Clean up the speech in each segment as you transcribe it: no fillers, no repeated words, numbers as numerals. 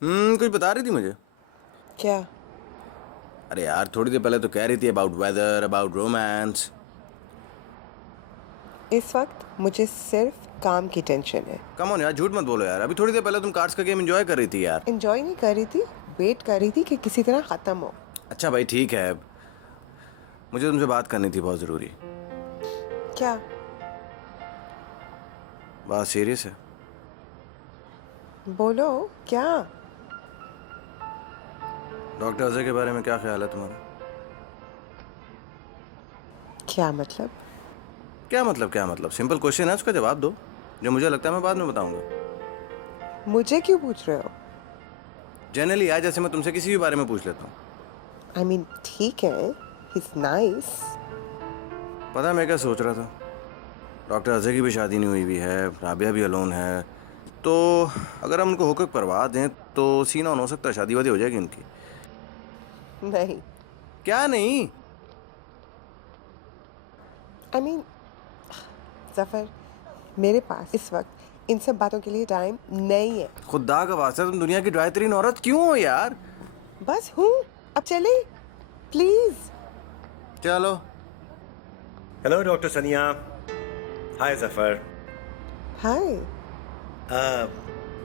कुछ बता रही थी मुझे। क्या? अरे यार, थोड़ी देर पहले तो कह रही थी अबाउट वेदर, अबाउट रोमांस। इस वक्त मुझे सिर्फ काम की टेंशन है। कम ऑन यार, झूठ मत बोलो यार। अभी थोड़ी देर पहले तुम कार्ड्स का गेम एंजॉय कर रही थी यार। एंजॉय नहीं कर रही थी, वेट कर रही थी कि किसी तरह खत्म हो। अच्छा भाई, ठीक है। मुझे तुमसे बात करनी थी, बहुत ज़रूरी। क्या? बात सीरियस है। बोलो क्या? डॉक्टर अजय के बारे में क्या ख्याल है तुम्हारा? क्या मतलब? क्या मतलब, क्या मतलब? सिंपल क्वेश्चन है, उसका जवाब दो। जो मुझे लगता है मैं बाद में बताऊंगा। मुझे क्यों पूछ रहे हो? जनरली यार, जैसे मैं तुमसे किसी भी बारे में पूछ लेता हूँ। आई मीन ठीक है, इज नाइस। पता है मैं क्या सोच रहा था? डॉक्टर अजय की भी शादी नहीं हुई हुई है, राबिया भी अलोन है। तो अगर हम उनको हुक्क करवा दें तो सीन ऑन हो सकता है, शादी वादी हो जाएगी उनकी। नहीं। क्या नहीं? आई मीन जफर, मेरे पास इस वक्त इन सब बातों के लिए टाइम नहीं है। खुदा का वास्ता, तुम दुनिया की ड्राई औरत क्यों हो यार? बस हूँ। अब चले प्लीज। चलो। हेलो डॉक्टर सनिया। हाय जफर। हाय।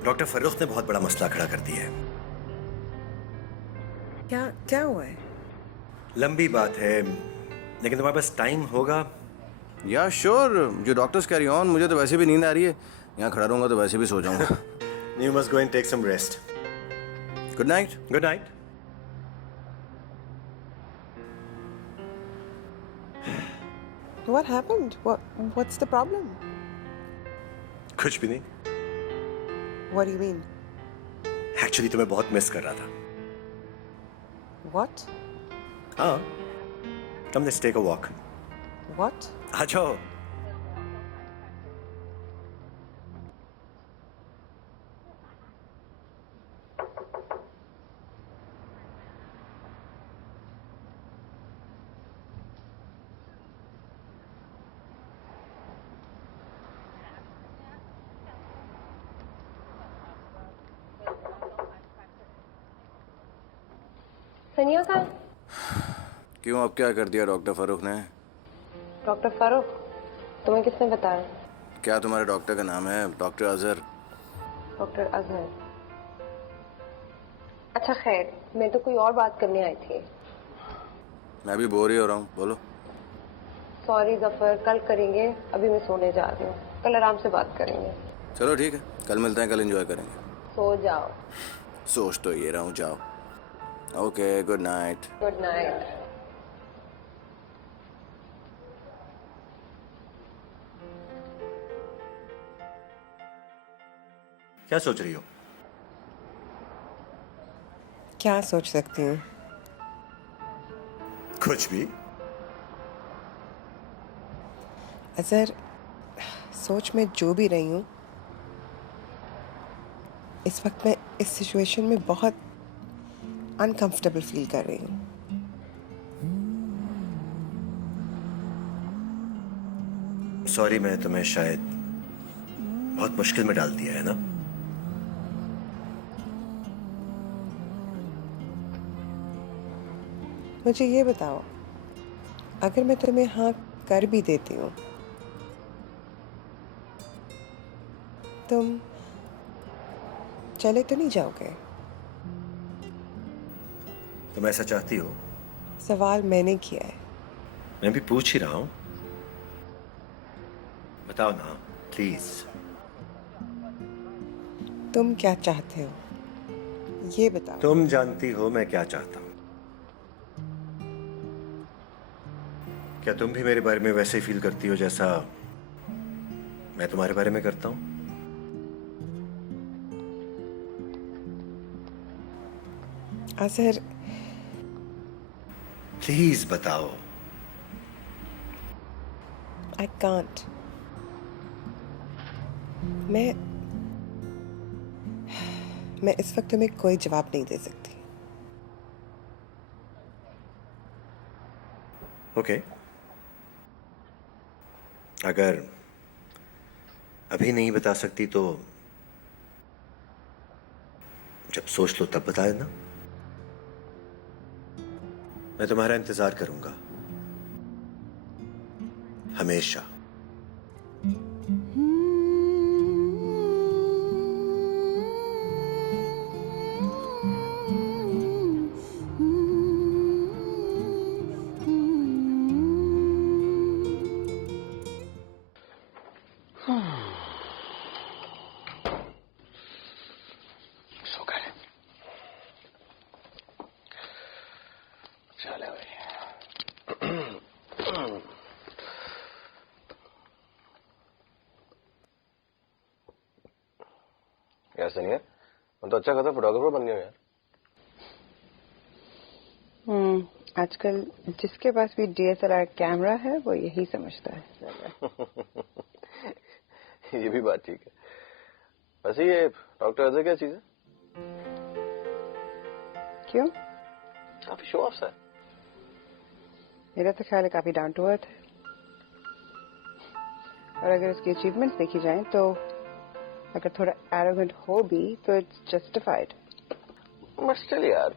डॉक्टर फर्रुख ने बहुत बड़ा मसला खड़ा कर दिया है। क्या क्या हुआ है? लंबी बात है, लेकिन तुम्हारे पास टाइम होगा? या श्योर, जो डॉक्टर्स कैरी ऑन। मुझे तो वैसे भी नींद आ रही है। यहाँ खड़ा रहूंगा तो वैसे भी सो जाऊंगा। You must go and take some rest. Good night. Good night. What happened? What's the problem? कुछ भी नहीं। What do you mean? Actually तुम्हें बहुत मिस कर रहा था। What? हाँ, come let's take a walk. What? आ जाओ। सनिया का? क्यों, अब क्या कर दिया डॉक्टर फारूक ने? डॉक्टर फारूक? तुम्हें किसने बताया? क्या तुम्हारे डॉक्टर का नाम है डॉक्टर अजहर? डॉक्टर अजहर? अच्छा खैर, मैं तो कोई और बात करने आई थी। मैं भी बोर ही हो रहा हूँ, बोलो। सॉरी जफर, कल करेंगे, अभी मैं सोने जा रही हूँ। कल आराम से बात करेंगे। चलो ठीक है, कल मिलते हैं, कल एंजॉय करेंगे। सो जाओ। सोच तो ये रहा हूँ, जाओ। Okay, good night. Good night. क्या सोच रही हो? क्या सोच सकती हूँ? कुछ भी। अजहर, सोच में जो भी रही हूँ, इस वक्त मैं इस सिचुएशन में बहुत अनकंफर्टेबल फील कर रही हूँ। सॉरी, मैं तुम्हें शायद बहुत मुश्किल में डाल दिया है ना? मुझे ये बताओ, अगर मैं तुम्हें हाँ कर भी देती हूँ, तुम चले तो नहीं जाओगे? तुम ऐसा चाहती हो? सवाल मैंने किया है। मैं भी पूछ ही रहा हूं। बताओ ना प्लीज। तुम क्या चाहते हो, ये बताओ। तुम जानती हो मैं क्या चाहता हूं। क्या तुम भी मेरे बारे में वैसे ही फील करती हो जैसा मैं तुम्हारे बारे में करता हूं? अजहर, प्लीज बताओ। I can't. मैं मैं इस वक्त तुम्हें कोई जवाब नहीं दे सकती। ओके, अगर अभी नहीं बता सकती तो जब सोच लो तब बता देना, मैं तुम्हारा इंतजार करूंगा हमेशा। सो गए। चले भाई। ऐसा नहीं है, हम तो अच्छा खासा फोटोग्राफर बन गए यार। आजकल जिसके पास भी डीएसएलआर कैमरा है वो यही समझता है। ये भी बात ठीक है। वैसे ये डॉक्टर अजय क्या चीज है? क्यों? काफी शो ऑफ सा है। मेरा तो ख्याल है काफी डाउन टू अर्थ है, और अगर उसकी अचीवमेंट्स देखी जाएं तो अगर थोड़ा एरोगेंट हो भी तो इट्स जस्टिफाइड। बट स्टिल यार,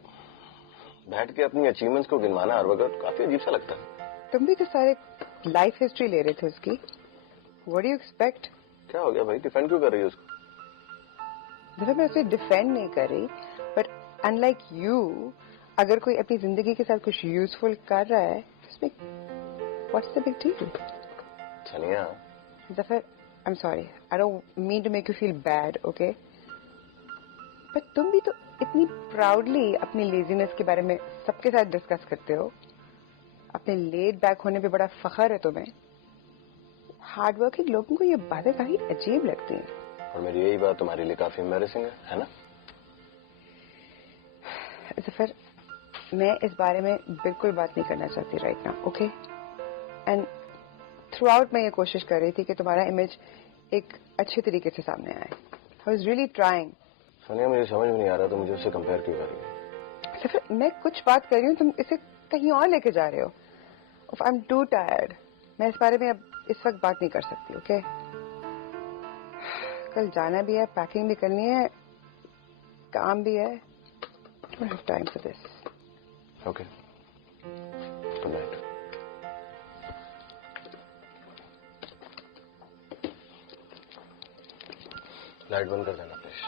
बैठ के अपनी अचीवमेंट्स को गिनवाना हर वक्त काफी अजीब सा लगता है। तुम भी तो सारे लाइफ हिस्ट्री ले रहे थे उसकी। What do you expect? क्या हो गया भाई, डिफेंड क्यों कर रही है उसको? मतलब मैं उसे डिफेंड नहीं कर रही, बट अनलाइक यू, अगर कोई अपनी जिंदगी के साथ कुछ यूजफुल कर रहा है तो उसमें what's the big deal? Sania, Zafar, I am sorry, I don't mean to make you feel bad, okay? But तुम भी तो इतनी प्राउडली अपनी लेजीनेस के बारे में सबके साथ डिस्कस करते हो। अपने लेट बैक होने पे बड़ा फख्र है तुम्हें। हार्ड वर्किंग लोगों को ये बातें काफी अजीब लगती हैं। और मेरी यही बात तुम्हारे लिए काफी एम्बैरेसिंग है ना? जफर, मैं इस बारे में बिल्कुल बात नहीं करना चाहती right now, okay? And through out मैं ये कोशिश कर रही थी कि तुम्हारा इमेज एक अच्छे तरीके से सामने आए। I was really trying. Sonia, मुझे समझ में नहीं आ रहा तुम मुझे उससे कंपेयर क्यों कर रही हो? जफर, मैं कुछ बात कर रही हूँ, तुम इसे कहीं और लेके जा रहे हो। I am to tired. मैं इस बारे में अब इस वक्त बात नहीं कर सकती, ओके? कल जाना भी है, पैकिंग भी करनी है, काम भी है। I don't have time for this. Okay, good night. Light बंद कर देना प्लीज।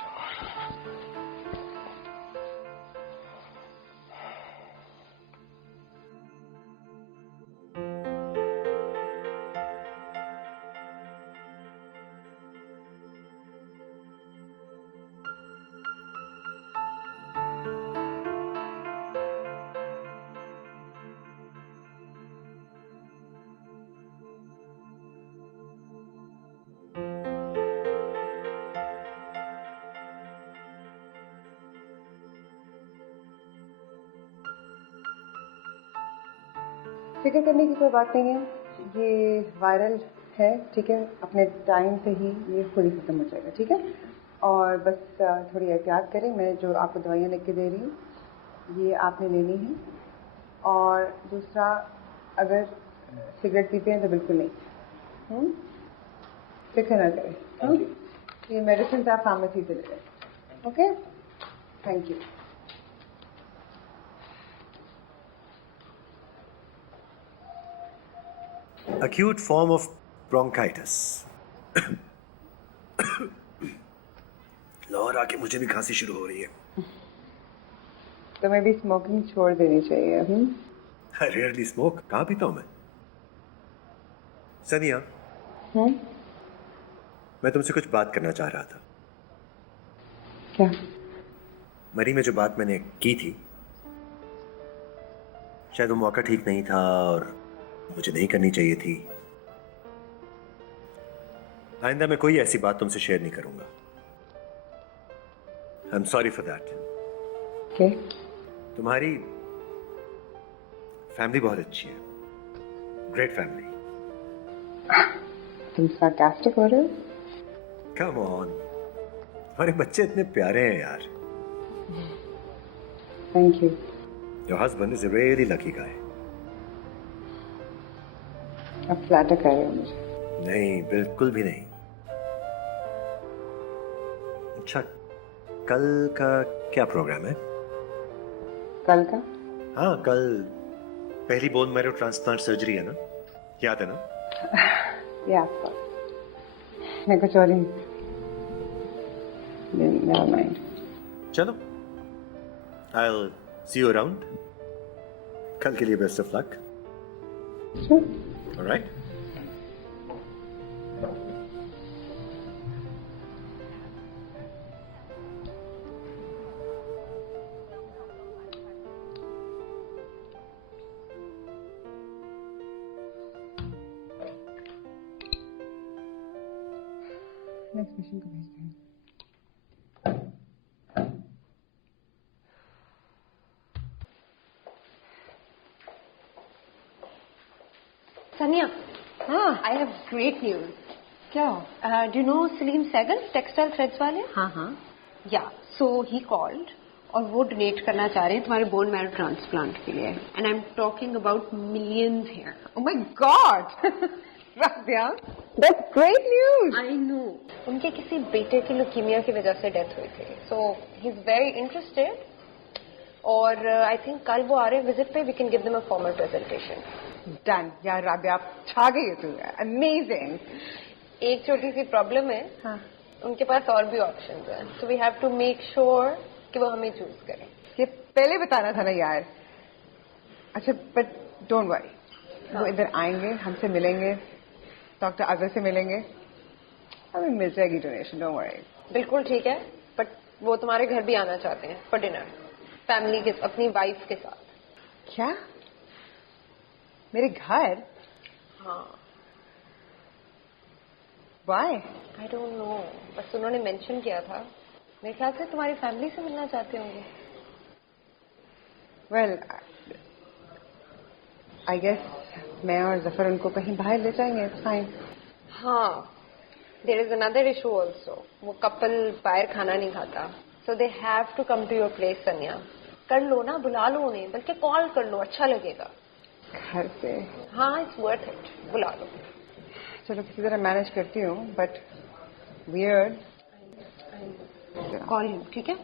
फिक्र करने की कोई बात नहीं है, ये वायरल है, ठीक है? अपने टाइम से ही ये खुद ही खत्म हो जाएगा, ठीक है? और बस थोड़ी एहतियात करें। मैं जो आपको दवाइयाँ लिख के दे रही हूँ ये आपने लेनी है। और दूसरा, अगर सिगरेट पीते हैं तो बिल्कुल नहीं। फिक्र ना करें। ये मेडिसिन आप फार्मेसी से ले लें, okay? Thank you. Acute form of bronchitis. Lahore आके मुझे भी खांसी शुरू हो रही है। तुम्हें भी स्मोकिंग छोड़ देनी चाहिए। I rarely smoke. कहाँ पीता हूँ मैं? सनिया, मैं तुमसे कुछ बात करना चाह रहा था। क्या? मरी में जो बात मैंने की थी, शायद वो मौका ठीक नहीं था और मुझे नहीं करनी चाहिए थी। आइंदा मैं कोई ऐसी बात तुमसे शेयर नहीं करूंगा। आई am sorry for that. Okay. तुम्हारी फैमिली बहुत अच्छी है, ग्रेट फैमिली। तुम sarcastic हो रहे हो? कम ऑन, तुम्हारे बच्चे इतने प्यारे हैं यार। Thank you. Your husband is a really lucky guy. अब फ्लैटर कर रहे हो मुझे? नहीं, बिल्कुल भी नहीं। अच्छा, कल का क्या प्रोग्राम है? कल का? हाँ, कल पहली बोन मैरो ट्रांसप्लांट सर्जरी है ना, याद है ना? या मैं कुछ और ही never mind. चलो, I'll see you around. कल के लिए best of luck. Sure. Alright? Next mission को भेजते हैं. Sanya, हाँ, I have great news. क्या? Do you know Salim Sehgal, textile threads वाले? हाँ हाँ. Yeah. So he called और वो डोनेट करना चाह रहे हैं तुम्हारे बोन मैरो ट्रांसप्लांट के लिए. And I'm talking about millions here. Oh my God! Rabia, that's great news. I know. उनके किसी बेटे की ल्यूकीमिया की वजह से डेथ हुई थी. So he's very interested. और I think कल वो आ रहे हैं विजिट पे. We can give them a formal presentation. Done. यार राबिया, आप छा गई हो तू. Amazing. एक छोटी सी प्रॉब्लम है. हाँ. उनके पास और भी ऑप्शंस हैं. So we have to make sure कि वो हमें चूज करें. ये पहले बताना था ना यार. अच्छा, but don't worry. वो इधर आएंगे, हमसे मिलेंगे, डॉक्टर अजय से मिलेंगे, हमें मिल जाएगी डोनेशन. Don't worry. बिल्कुल ठीक है. बट वो तुम्हारे घर भी आना चाहते हैं फॉर डिनर, फैमिली के, अपनी वाइफ के साथ. क्या? मेरे घर? हाँ. Why? आई डोंट नो, बस उन्होंने मेंशन किया था. मेरे ख्याल से तुम्हारी फैमिली से मिलना चाहते होंगे. Well, I guess मैं और जफर उनको कहीं बाहर ले जाएंगे. फाइन. हाँ. There is another issue also. वो कपल बाहर खाना नहीं खाता. So they have to come to your place. Sania, कर लो ना, बुला लो उन्हें, बल्कि कॉल कर लो, अच्छा लगेगा. घर से? हाँ, इट्स वर्थ इट. बुला लो. चलो किसी तरह मैनेज करती हूँ, बट वियर्ड. कॉल हिम, ठीक है?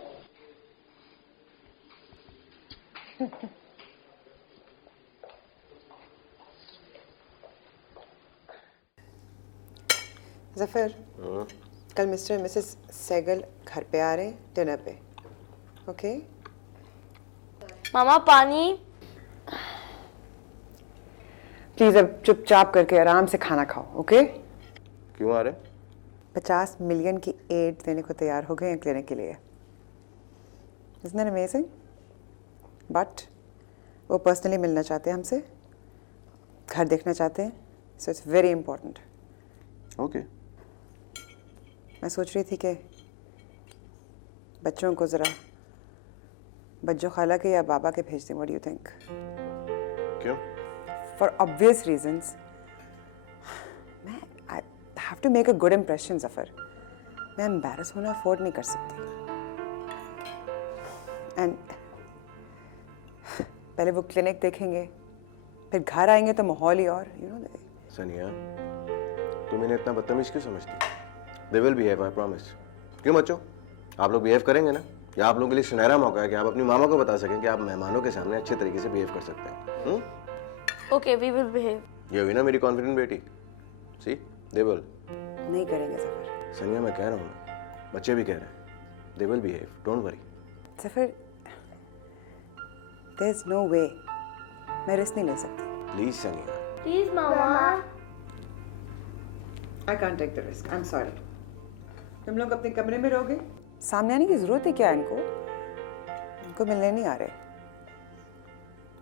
जफर, कल मिस्टर और मिसेस सहगल घर पे आ रहे हैं डिनर पे. ओके? मामा पानी. प्लीज अब चुपचाप करके आराम से खाना खाओ. ओके? क्यों आ रहे? 50 मिलियन की एड देने को तैयार हो गए हैं क्लिनिक के लिए. Isn't that amazing? बट वो पर्सनली मिलना चाहते हैं हमसे, घर देखना चाहते हैं. So it's very important. Okay. मैं सोच रही थी कि बच्चों को ज़रा बज्जो खाला के या बाबा के भेज दें. What do you think? क्यों? For obvious reasons. मैं I have to make a good impression. Zafar, मैं एम्बैरस होना अफोर्ड नहीं कर सकती. एंड पहले वो क्लिनिक देखेंगे, फिर घर आएंगे तो माहौल ही और, यू नो. सनिया, तुम इन्हें इतना बदतमीज क्यों समझती? दे विल बिहेव, आई प्रॉमिस. क्यों बच्चों, आप लोग बिहेव करेंगे ना? या आप लोगों के लिए सुनहरा मौका है कि आप अपनी मामा को बता सकें कि आप मेहमानों के सामने अच्छे तरीके से बिहेव कर सकते हैं. Okay, we will behave. ये हुई ना मेरी कॉन्फिडेंट बेटी. See, they will. नहीं करेंगे जफर. सनिया, मैं कह रहा हूँ ना, बच्चे भी कह रहे हैं. They will behave, don't worry. Zafar, there is no way. मैं रिस्क नहीं ले सकती. प्लीज सनिया. प्लीज मामा. I can't take the risk. I am sorry. तुम लोग अपने कमरे में रहोगे. सामने आने की जरूरत है क्या इनको? इनको मिलने नहीं आ रहे.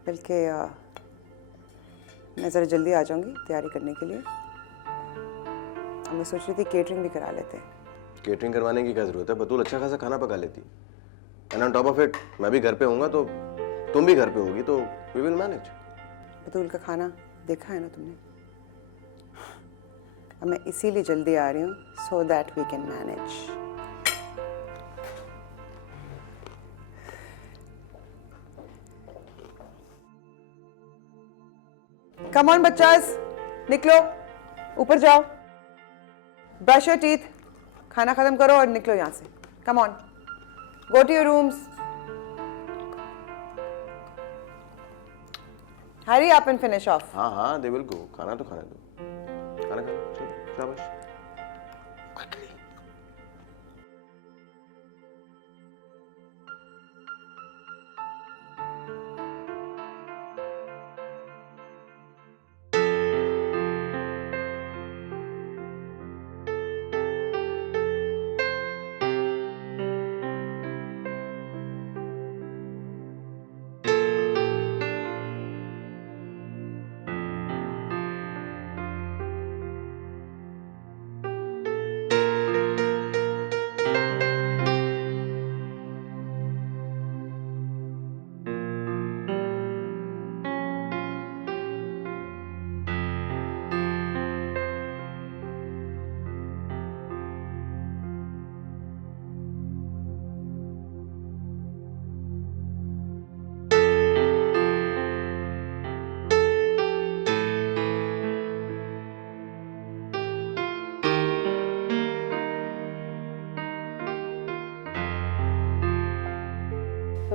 बल्कि मैं ज़रा जल्दी आ जाऊंगी तैयारी करने के लिए. और मैं सोच रही थी केटरिंग भी करा लेते हैं. केटरिंग करवाने की क्या जरूरत है? बतूल अच्छा खासा खाना पका लेती. And on top of it, मैं भी घर पे होऊंगा तो तुम भी घर पे होगी, तो वी विल मैनेज. बतूल का खाना देखा है ना तुमने? अब मैं इसीलिए जल्दी आ रही हूँ, so that we can manage. Come on बच्चास, निकलो, ऊपर जाओ, ब्रश योर टीथ, खाना खत्म करो और निकलो यहाँ से. Come on. Go to your rooms. Hurry up and finish off. हाँ हाँ, they will go. खाना तो खाने दो. खाना खा. चलो, शाबाश. Quickly.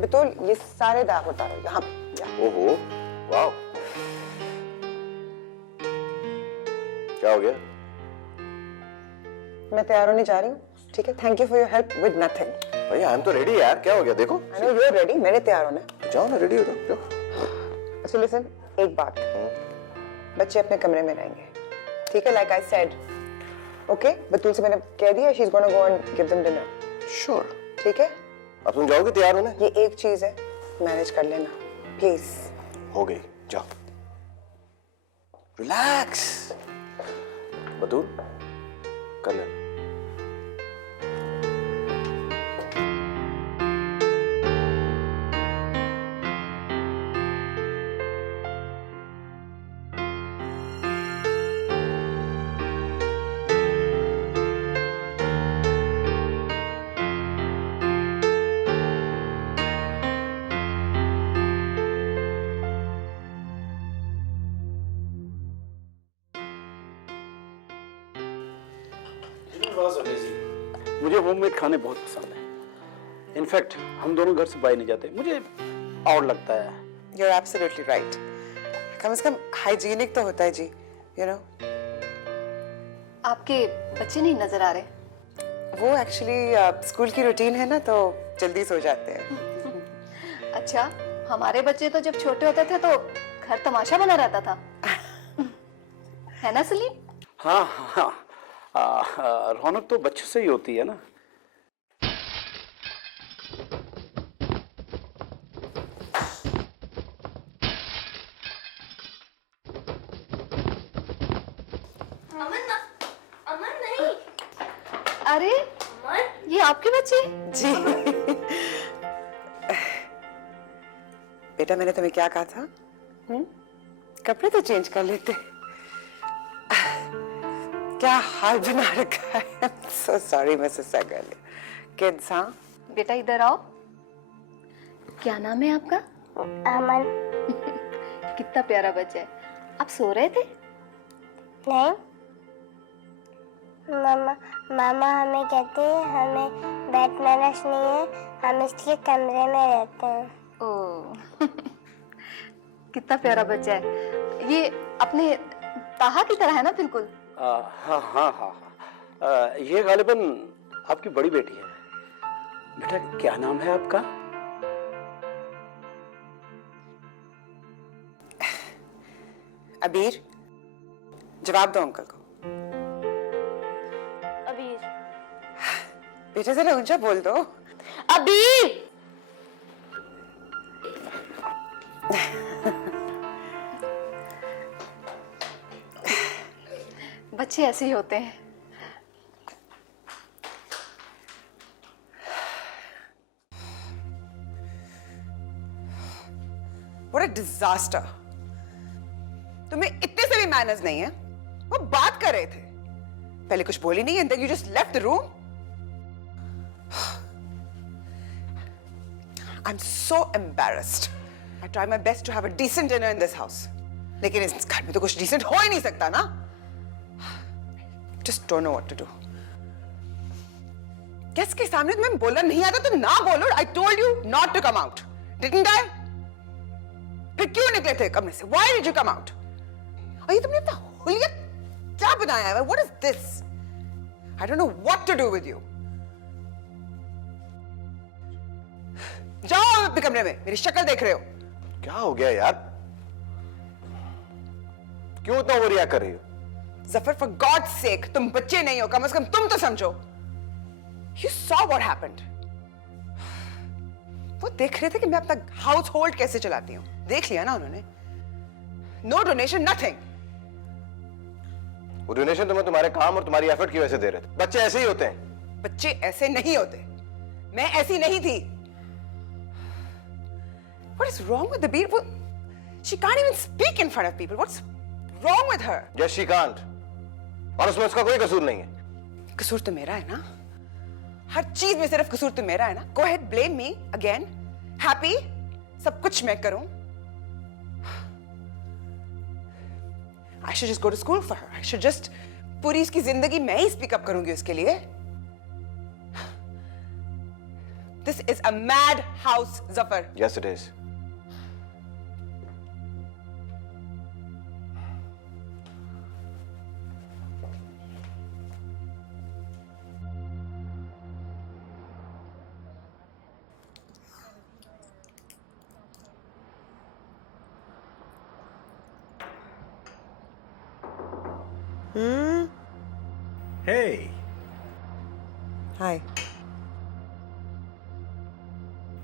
बितुल, ये सारे दाग उतारो यहाँ पे. ओहो, वाह. क्या हो गया? मैं तैयार होने जा रही हूँ. ठीक है, thank you for your help with nothing. भाई आई एम तो रेडी यार. क्या हो गया? देखो. I know you are ready. मैंने तैयार होना है. जाओ ना, रेडी हो जाओ. जाओ. अच्छा लिसन, एक बात. बच्चे अपने कमरे में रहेंगे. ठीक है, like I said. Okay, Bitul से मैंने कह दिया she is gonna go and give them dinner. Sure. ठीक है, अब तुम जाओगे तैयार होने? ये एक चीज है, मैनेज कर लेना प्लीज. हो गई. जाओ. रिलैक्स. बतूल कर ले. मुझे होममेड खाने बहुत पसंद है. इनफैक्ट हम दोनों घर से बाहर नहीं जाते. मुझे और लगता है. You are absolutely right. कम से कम हाइजीनिक तो होता है जी, यू नो. आपके बच्चे नहीं नजर आ रहे. वो एक्चुअली स्कूल की रूटीन है ना, तो जल्दी सो जाते हैं. अच्छा, हमारे बच्चे तो जब छोटे होते थे तो घर तमाशा बना रहता था. है ना सलीम? हाँ हाँ, रौनक तो बच्चों से ही होती है ना. अमन नहीं. अरे अमन, ये आपके बच्चे? जी. बेटा, मैंने तुम्हें क्या कहा था? कपड़े तो चेंज कर लेते. क्या हाल बना रखा है. So sorry Mrs Sehgal. Kids, हाँ. बेटा इधर आओ. क्या नाम है आपका? अमन. कितना प्यारा बच्चा है. आप सो रहे थे? नहीं, मामा हमें कहते हैं हमें बेड मैनर्स नहीं है, हम इसलिए कमरे में रहते हैं. ओह. कितना प्यारा बच्चा है. ये अपने ताहा की तरह है ना बिल्कुल. हाँ हाँ हाँ हाँ. ये गालिबन आपकी बड़ी बेटी है. बेटा क्या नाम है आपका? अबीर. जवाब दो अंकल को. अबीर. बेटा जरा ऊंचा बोल दो. अबीर. बच्चे ऐसे ही होते हैं. What a disaster. तुम्हें इतने से भी मैनर्स नहीं है. वो बात कर रहे थे, पहले कुछ बोली नहीं, and then you just left the room. I'm so embarrassed. I try my best to have a decent dinner in this house. लेकिन इस घर में तो कुछ decent हो ही नहीं सकता ना. Just don't know what to do. Guest के सामने तुम्हें बोलना नहीं आता तो ना बोलो. I told you not to come out. Didn't I? फिर क्यों निकले थे कमरे से? Why did you come out? और ये तुमने अपना हुलिया क्या बनाया है? What is this? I don't know what to do with you. जाओ अपने कमरे में. मेरी शक्ल देख रहे हो? क्या हो गया यार? क्यों इतना वो रिएक्ट कर रही हो? जफर, फॉर गॉड्स सेक, तुम बच्चे नहीं हो. कम से कम तुम तो समझो. You saw what happened. वो देख रहे थे कि मैं अपना हाउस होल्ड कैसे चलाती हूँ. देख लिया ना उन्होंने. No donation, nothing. वो डोनेशन तुम्हें तुम्हारे काम और तुम्हारी एफर्ट की वजह से दे रहे थे. बच्चे ऐसे ही होते हैं. बच्चे ऐसे नहीं होते. मैं ऐसी नहीं थी. What is wrong with the beer? She can't even speak in front of people. What's wrong with her? Yes, she can't. और उसमें उसका कोई कसूर नहीं है. कसूर तो मेरा है ना. हर चीज में सिर्फ कसूर तो मेरा है ना. Go ahead, blame me again. Happy? सब कुछ मैं करूं. I should just go to school for her. I should just पूरी इसकी जिंदगी मैं ही स्पीक अप करूंगी उसके लिए. This is a mad house, Zafar. Yes, it is. Hey. Hi.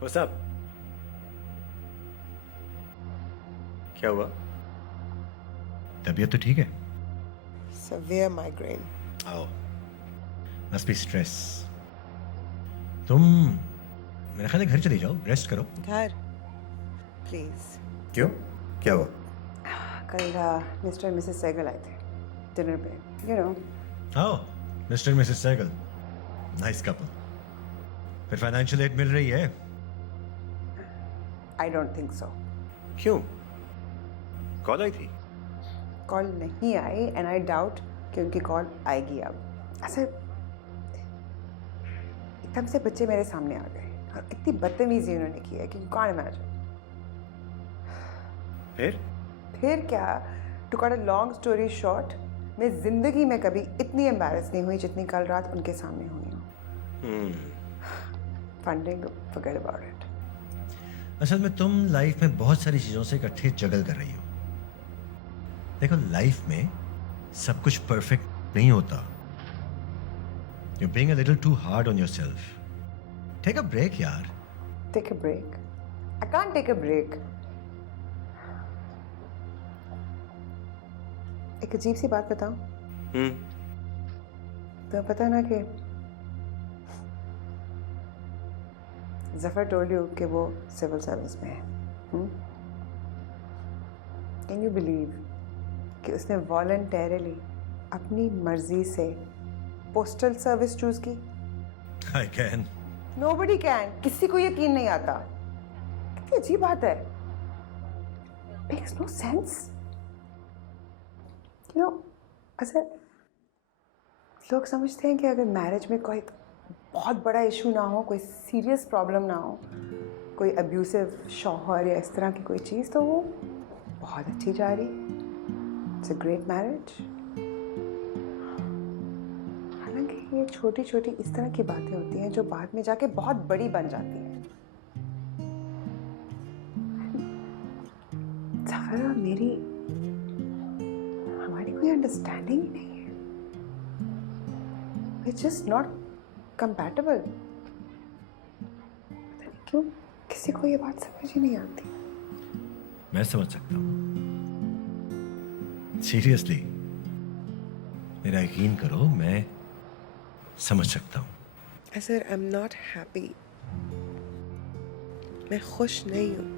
What's up? क्या हुआ? तबीयत तो ठीक है? Severe migraine. Oh. Must be stress. तुम मेरा ख्याल है घर चले जाओ, रेस्ट करो. घर. Please. क्यों? क्या हुआ? कल मिस्टर और मिसेस सहगल आए थे डिनर पे. You know. Oh, Mr. and Mrs. Sehgal. Nice couple. फिर फाइनेंशियल एड मिल रही है? I don't think so. क्यों? कॉल आई थी? कॉल नहीं आई and I doubt कि उनकी कॉल आएगी अब. ऐसे एकदम से बच्चे मेरे सामने आ गए और इतनी बदतमीजी उन्होंने की है कि you can't imagine. फिर क्या? To cut a long story short, मैं जिंदगी में कभी इतनी एम्बैरस नहीं हुई जितनी कल रात उनके सामने हुई हूँ. Funding, forget about it. असल में तुम लाइफ में बहुत सारी चीजों से इकट्ठे जगल कर रही हो. देखो, लाइफ में सब कुछ परफेक्ट नहीं होता. You're being a little too hard on yourself. Take a break, यार. Take a break? I can't take a break. एक अजीब सी बात बताऊं? तो पता ना कि जफर टोल्ड यू कि वो सिविल सर्विस में है. कैन यू बिलीव कि उसने वॉलंटरली अपनी मर्जी से पोस्टल सर्विस चूज की? I can. Nobody can. किसी को यकीन नहीं आता. कितनी अजीब बात है. Makes no sense. You know, असल लोग समझते हैं कि अगर मैरिज में कोई बहुत बड़ा इशू ना हो, कोई सीरियस प्रॉब्लम ना हो, कोई अब्यूसिव शौहर या इस तरह की कोई चीज़, तो वो बहुत अच्छी जा रही. It's a great marriage. हालांकि ये छोटी छोटी इस तरह की बातें होती हैं जो बाद में जाके बहुत बड़ी बन जाती हैं. जफर और मेरी हमारी कोई अंडरस्टैंडिंग ही नहीं है. It's just not compatible. पता नहीं क्यों किसी को ये बात समझ ही नहीं आती. मैं समझ सकता हूँ. सीरियसली, मेरा यकीन करो, मैं समझ सकता हूँ. Sir, I am not happy. मैं खुश नहीं हूँ.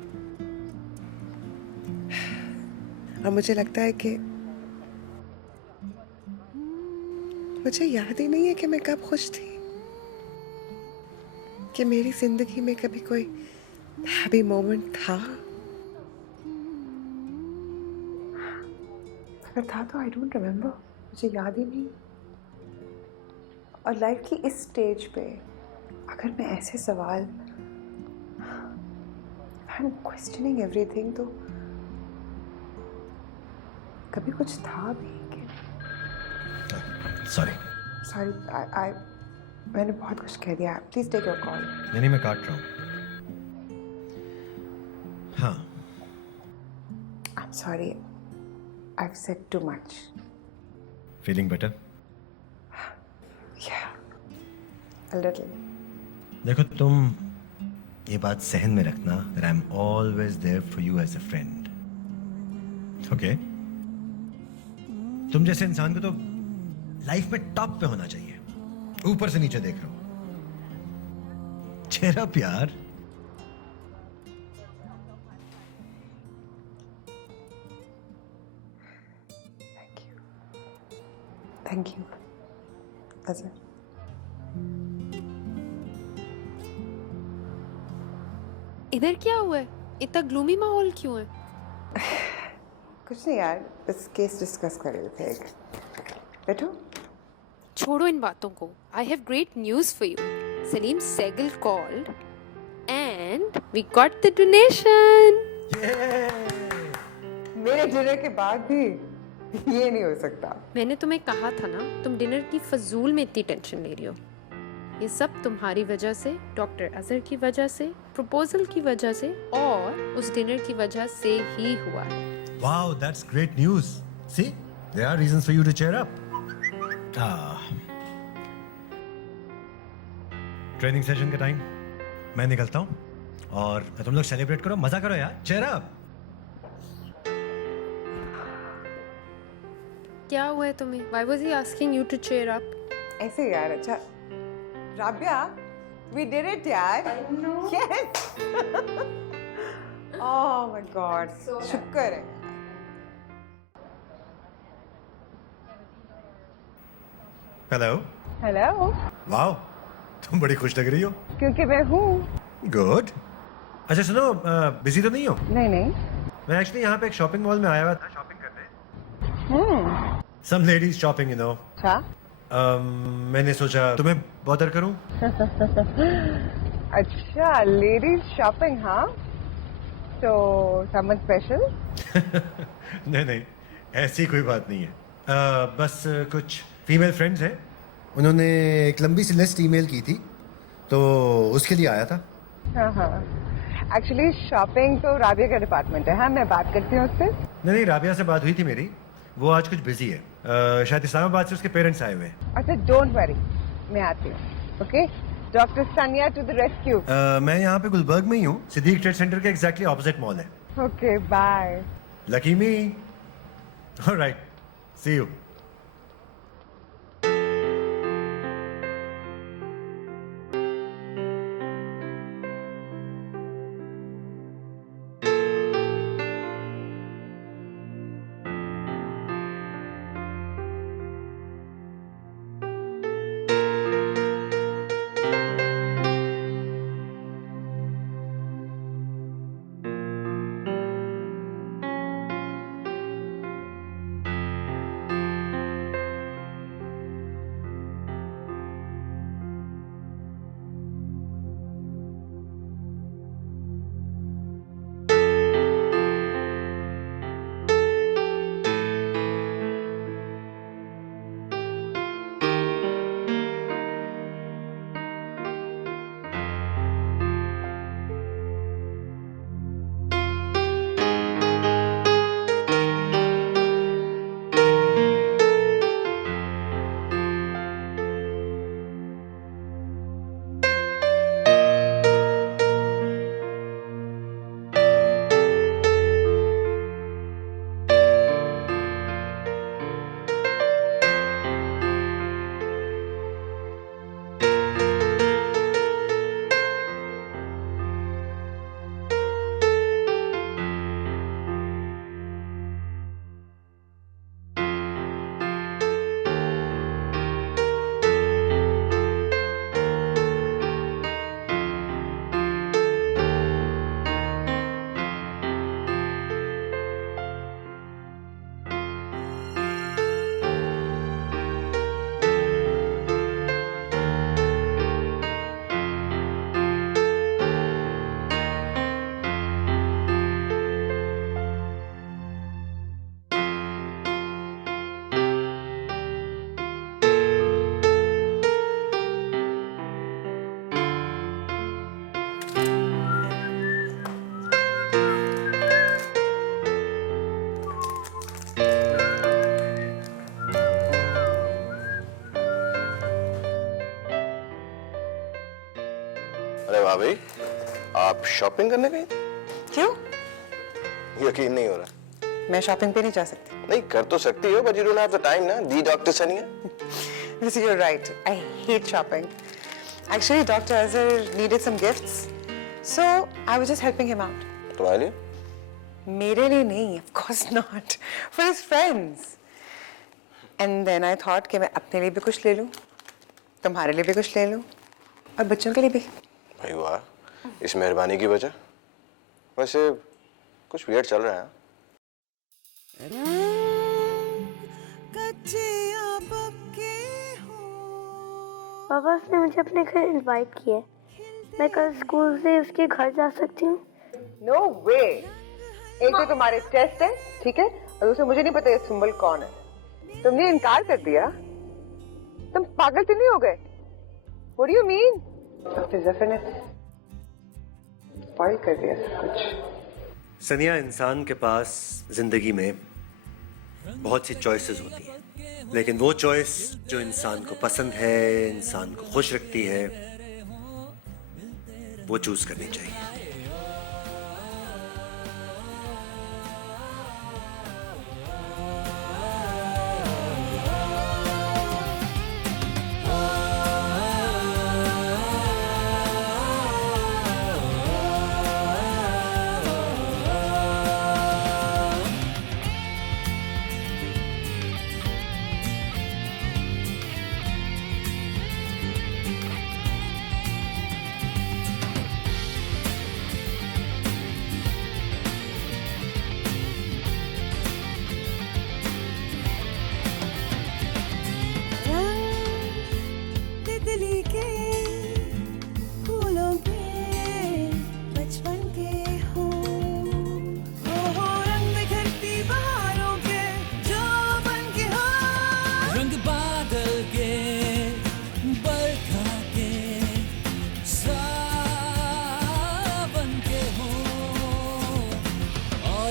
और मुझे लगता है कि मुझे याद ही नहीं है कि मैं कब खुश थी, कि मेरी जिंदगी में कभी कोई हैप्पी मोमेंट था. अगर था तो आई डोंट रिमेम्बर. मुझे याद ही नहीं. और लाइफ की इस स्टेज पे अगर मैं ऐसे सवाल I'm questioning everything तो कभी कुछ था भी कि सॉरी। सॉरी आई मैंने बहुत कुछ कह दिया प्लीज टेक योर कॉल नहीं मैं काट रहा हूँ। हाँ आई am sorry I have said too much feeling better? या अ लिटिल देखो तुम ये बात सहन में रखना that I'm always there for you as a friend. Okay? तुम जैसे इंसान को तो लाइफ में टॉप पे होना चाहिए, ऊपर से नीचे देख रहा हूं। चेहरा प्यार। थैंक यू अजहर इधर क्या हुआ है? इतना ग्लूमी माहौल क्यों है? कुछ नहीं यार बस केस डिस्कस कर रहे थे एक बैठो छोड़ो इन बातों को। I have great news for you. Salim Sehgal called and we got the donation. मेरे डिनर के बाद भी ये नहीं हो सकता मैंने तुम्हें कहा था ना, तुम डिनर की फजूल में इतनी टेंशन ले रही हो। ये सब तुम्हारी वजह से, डॉक्टर अजहर की वजह से, प्रपोजल की वजह से और उस डिनर की वजह से ही हुआ है। Wow, that's great news. See, there are reasons for you to cheer up. Training session का टाइम, मैं निकलता हूँ और तुम लोग सेलिब्रेट करो, मजा करो यार, cheer up. क्या हुआ है तुम्हें? Why was he asking you to cheer up? ऐसे यार अच्छा राबिया we did it यार I know yes oh my god शुक्र है हेलो। हेलो वाओ, तुम बड़ी खुश लग रही हो। क्योंकि मैं हूँ गुड। अच्छा सुनो, बिजी तो नहीं हो? नहीं नहीं मैं एक्चुअली यहाँ पे एक शॉपिंग मॉल में आया हुआ था शॉपिंग करने। सम लेडीज शॉपिंग यू नो। अच्छा मैंने सोचा तुम्हें बॉदर करूं। अच्छा लेडीज शॉपिंग हाँ तो समन स्पेशल नहीं नहीं, ऐसी कोई बात नहीं है। बस कुछ फीमेल फ्रेंड्स हैं, उन्होंने एक लंबी सी लिस्ट ईमेल की थी तो उसके लिए आया था। हाँ हाँ एक्चुअली शॉपिंग तो राबिया का डिपार्टमेंट है हाँ मैं बात करती हूँ उससे नहीं नहीं, राबिया से बात हुई थी मेरी, वो आज कुछ बिजी है। शायद इस्लामाबाद से उसके पेरेंट्स आए हुए हैं। अच्छा डोंट वरी मैं आती हूँ okay doctor Sania to the rescue मैं यहाँ पे गुलबर्ग में ही हूँ, सिद्दीक ट्रेड सेंटर के एग्जैक्टली ऑपोजिट मॉल है। Okay bye lucky me. Alright, see you. आप शॉपिंग करने गए? क्यों? यकीन नहीं हो रहा। मैं शॉपिंग पे नहीं जा सकती। नहीं कर तो सकती हो, but you don't have the time ना। दी डॉक्टर सनिया। This you're right. I hate shopping. Actually, Dr. Azhar needed some gifts, so I was just helping him out. तुम्हारे लिए? मेरे लिए नहीं, of course not. For his friends. And then I thought कि मैं अपने लिए भी कुछ ले लूं, तुम्हारे लिए भी कुछ ले लूं, और बच्चों के लिए भी। भाई वाह, इस मेहरबानी की वजह। वैसे कुछ वियर्ड चल रहा है। पापा उसने मुझे अपने घर इनवाइट किया है। मैं कल स्कूल से उसके घर जा सकती हूँ? No way. एक तो तुम्हारे टेस्ट है, ठीक है, और दूसरा मुझे नहीं पता ये सुंबल कौन है। तुमने इनकार कर दिया? तुम पागल तो नहीं हो गए? What do you mean? Doctor Zafar ने स्पॉइल कर दिया सब कुछ। सनिया, इंसान के पास जिंदगी में बहुत सी चॉइसेस होती हैं, लेकिन वो चॉइस जो इंसान को पसंद है, इंसान को खुश रखती है, वो चूज करनी चाहिए।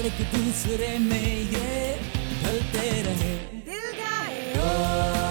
एक दूसरे में ये ढलते रहे दिल गाए